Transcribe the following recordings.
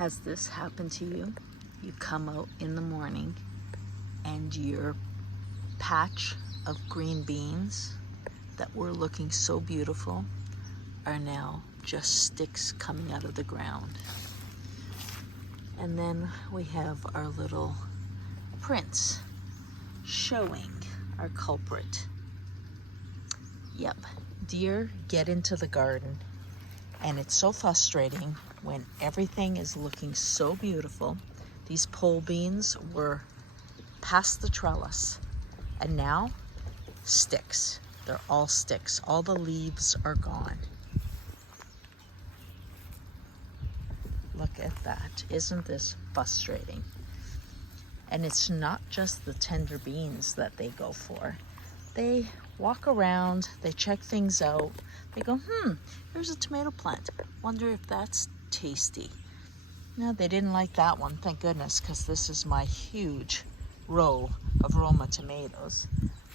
Has this happened to you? You come out in the morning and your patch of green beans that were looking so beautiful are now just sticks coming out of the ground. And then we have our little prints showing our culprit. Yep, deer get into the garden, and it's so frustrating when everything is looking so beautiful. These pole beans were past the trellis, and now sticks. They're all sticks. All the leaves are gone. Look at that. Isn't this frustrating? And it's not just the tender beans that they go for. They walk around, they check things out. They go, here's a tomato plant. Wonder if that's tasty. No, they didn't like that one, thank goodness, because this is my huge row of Roma tomatoes.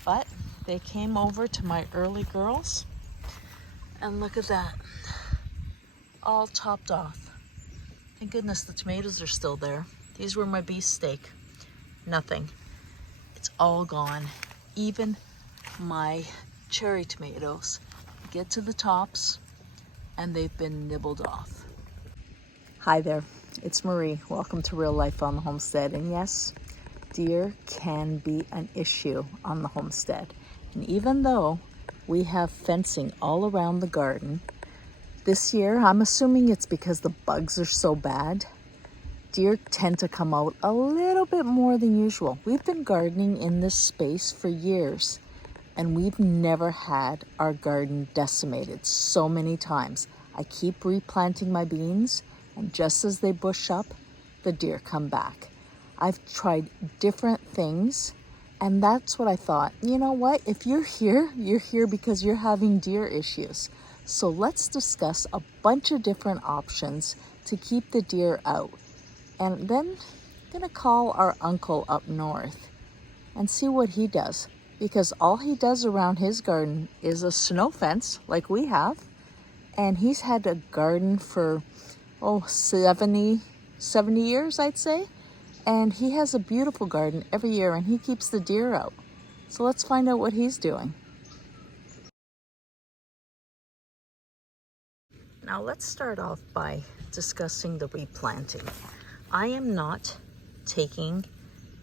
But they came over to my early girls, and look at that. All topped off. Thank goodness the tomatoes are still there. These were my beefsteak. Nothing. It's all gone. Even my cherry tomatoes get to the tops and they've been nibbled off. Hi there, it's Marie. Welcome to Real Life on the Homestead. And yes, deer can be an issue on the homestead. And even though we have fencing all around the garden, this year, I'm assuming it's because the bugs are so bad, deer tend to come out a little bit more than usual. We've been gardening in this space for years, and we've never had our garden decimated so many times. I keep replanting my beans, and just as they bush up, the deer come back. I've tried different things, and that's what I thought. You know what? If you're here because you're having deer issues. So let's discuss a bunch of different options to keep the deer out. And then I'm gonna call our uncle up north and see what he does, because all he does around his garden is a snow fence like we have, and he's had a garden for 70 years, I'd say, and he has a beautiful garden every year, and he keeps the deer out. So let's find out what he's doing. Now let's start off by discussing the replanting. I am not taking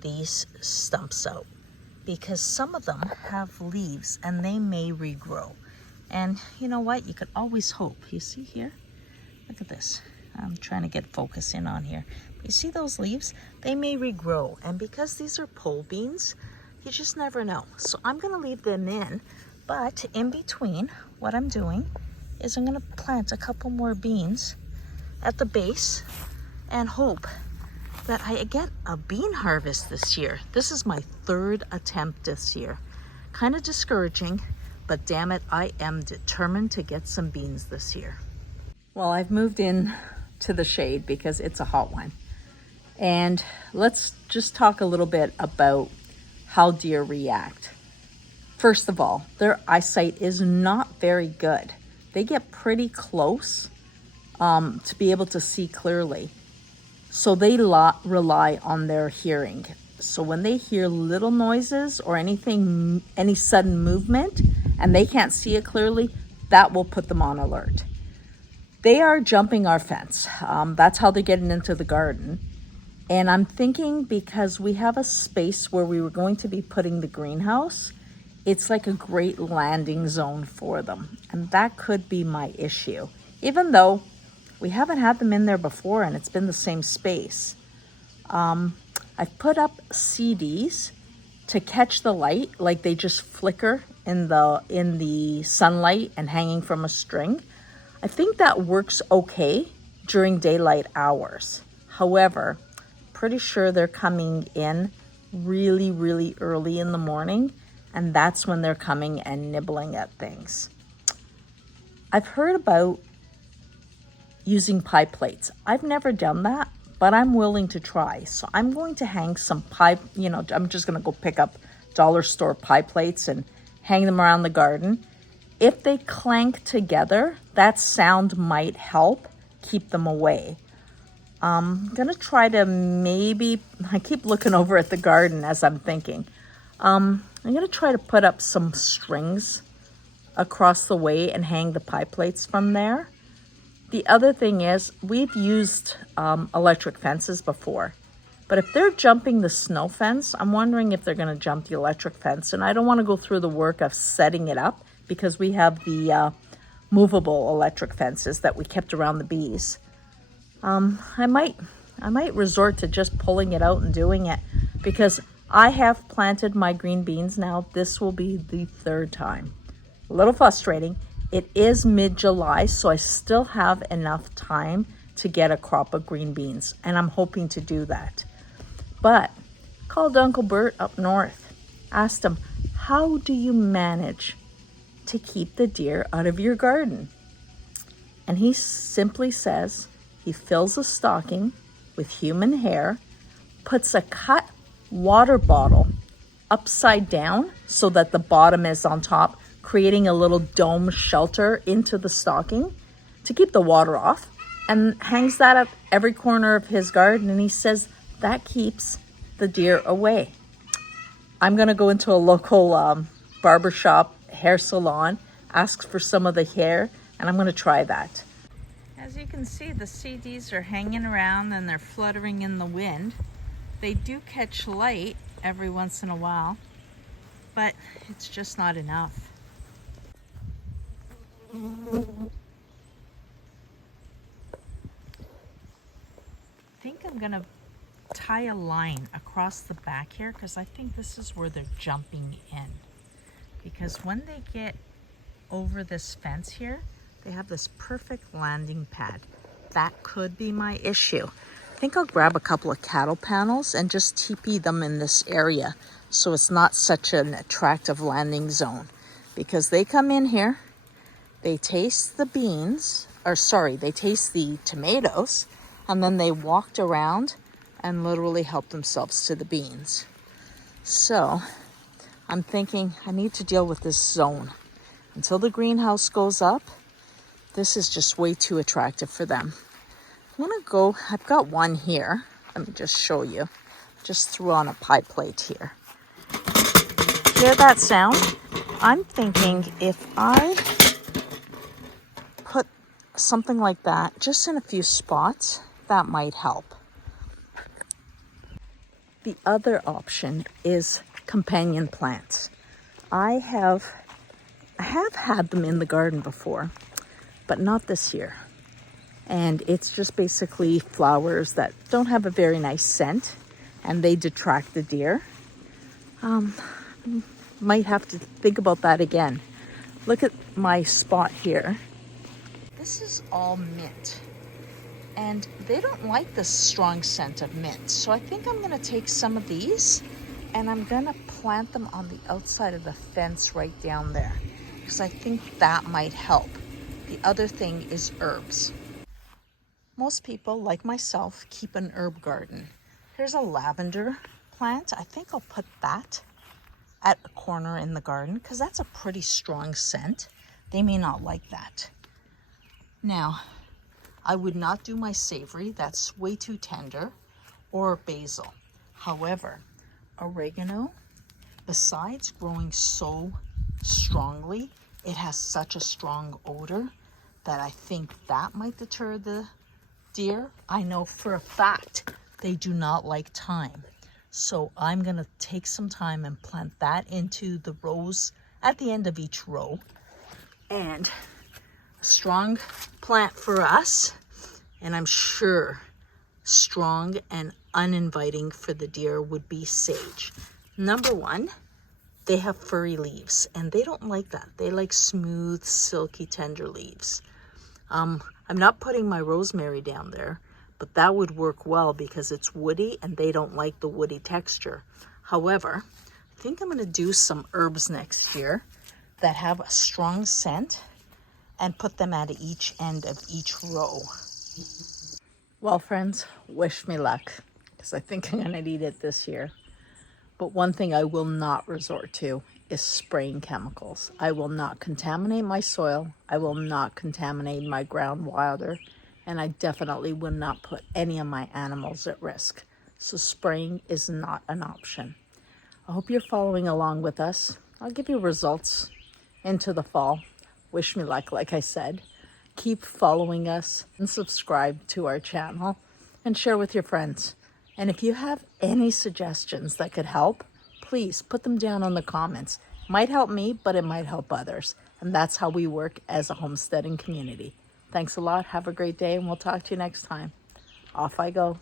these stumps out because some of them have leaves and they may regrow. And you know what? You could always hope. You see here? Look at this. I'm trying to get focus in on here. You see those leaves? They may regrow. And because these are pole beans, you just never know. So I'm going to leave them in. But in between, what I'm doing is I'm going to plant a couple more beans at the base and hope that I get a bean harvest this year. This is my third attempt this year. Kind of discouraging, but damn it, I am determined to get some beans this year. Well, I've moved in to the shade because it's a hot one. And let's just talk a little bit about how deer react. First of all, their eyesight is not very good. They get pretty close to be able to see clearly. So they rely on their hearing. So when they hear little noises or anything, any sudden movement, and they can't see it clearly, that will put them on alert. They are jumping our fence. That's how they're getting into the garden. And I'm thinking because we have a space where we were going to be putting the greenhouse, it's like a great landing zone for them. And that could be my issue. Even though we haven't had them in there before and it's been the same space. I've put up CDs to catch the light, like they just flicker in the sunlight and hanging from a string. I think that works okay during daylight hours. However, pretty sure they're coming in really, really early in the morning, and that's when they're coming and nibbling at things. I've heard about using pie plates. I've never done that, but I'm willing to try. So I'm going to hang some pie, I'm just going to go pick up dollar store pie plates and hang them around the garden. If they clank together, that sound might help keep them away. I'm gonna try to maybe, I keep looking over at the garden as I'm thinking. I'm gonna try to put up some strings across the way and hang the pie plates from there. The other thing is, we've used electric fences before, but if they're jumping the snow fence, I'm wondering if they're gonna jump the electric fence, and I don't wanna go through the work of setting it up because we have the movable electric fences that we kept around the bees. I might resort to just pulling it out and doing it because I have planted my green beans now. This will be the third time. A little frustrating. It is mid-July, so I still have enough time to get a crop of green beans, and I'm hoping to do that. But called Uncle Bert up north, asked him, how do you manage to keep the deer out of your garden? And he simply says he fills a stocking with human hair, puts a cut water bottle upside down so that the bottom is on top, creating a little dome shelter into the stocking to keep the water off, and hangs that at every corner of his garden. And he says that keeps the deer away. I'm gonna go into a local barbershop, hair salon, ask for some of the hair, and I'm gonna try that. As you can see, the CDs are hanging around and they're fluttering in the wind. They do catch light every once in a while, but it's just not enough. I think I'm gonna tie a line across the back here because I think this is where they're jumping in. Because when they get over this fence here, they have this perfect landing pad. That could be my issue. I think I'll grab a couple of cattle panels and just teepee them in this area so it's not such an attractive landing zone. Because they come in here, they taste the beans, or sorry, they taste the tomatoes, and then they walked around and literally helped themselves to the beans. So I'm thinking I need to deal with this zone. Until the greenhouse goes up, this is just way too attractive for them. I'm gonna go, I've got one here. Let me just show you. Just threw on a pie plate here. Hear that sound? I'm thinking if I put something like that just in a few spots, that might help. The other option is companion plants. I have had them in the garden before, but not this year. And it's just basically flowers that don't have a very nice scent and they detract the deer. Might have to think about that again. Look at my spot here. This is all mint. And they don't like the strong scent of mint. So I think I'm gonna take some of these and I'm gonna plant them on the outside of the fence right down there, because I think that might help. The other thing is herbs. Most people, like myself, keep an herb garden. Here's a lavender plant. I think I'll put that at a corner in the garden because that's a pretty strong scent. They may not like that. Now, I would not do my savory, that's way too tender, or basil. However, oregano, besides growing so strongly, it has such a strong odor that I think that might deter the deer. I know for a fact they do not like thyme. So I'm gonna take some time and plant that into the rows at the end of each row. And a strong plant for us, and I'm sure strong and uninviting for the deer, would be sage. Number one, they have furry leaves and they don't like that. They like smooth, silky, tender leaves. I'm not putting my rosemary down there, but that would work well because it's woody and they don't like the woody texture. However, I think I'm gonna do some herbs next year that have a strong scent and put them at each end of each row. Well, friends, wish me luck because I think I'm gonna need it this year. But one thing I will not resort to is spraying chemicals. I will not contaminate my soil. I will not contaminate my groundwater and I definitely would not put any of my animals at risk. So spraying is not an option. I hope you're following along with us. I'll give you results into the fall. Wish me luck, like I said. Keep following us and subscribe to our channel and share with your friends. And if you have any suggestions that could help, please put them down in the comments. Might help me, but it might help others. And that's how we work as a homesteading community. Thanks a lot. Have a great day, and we'll talk to you next time. Off I go.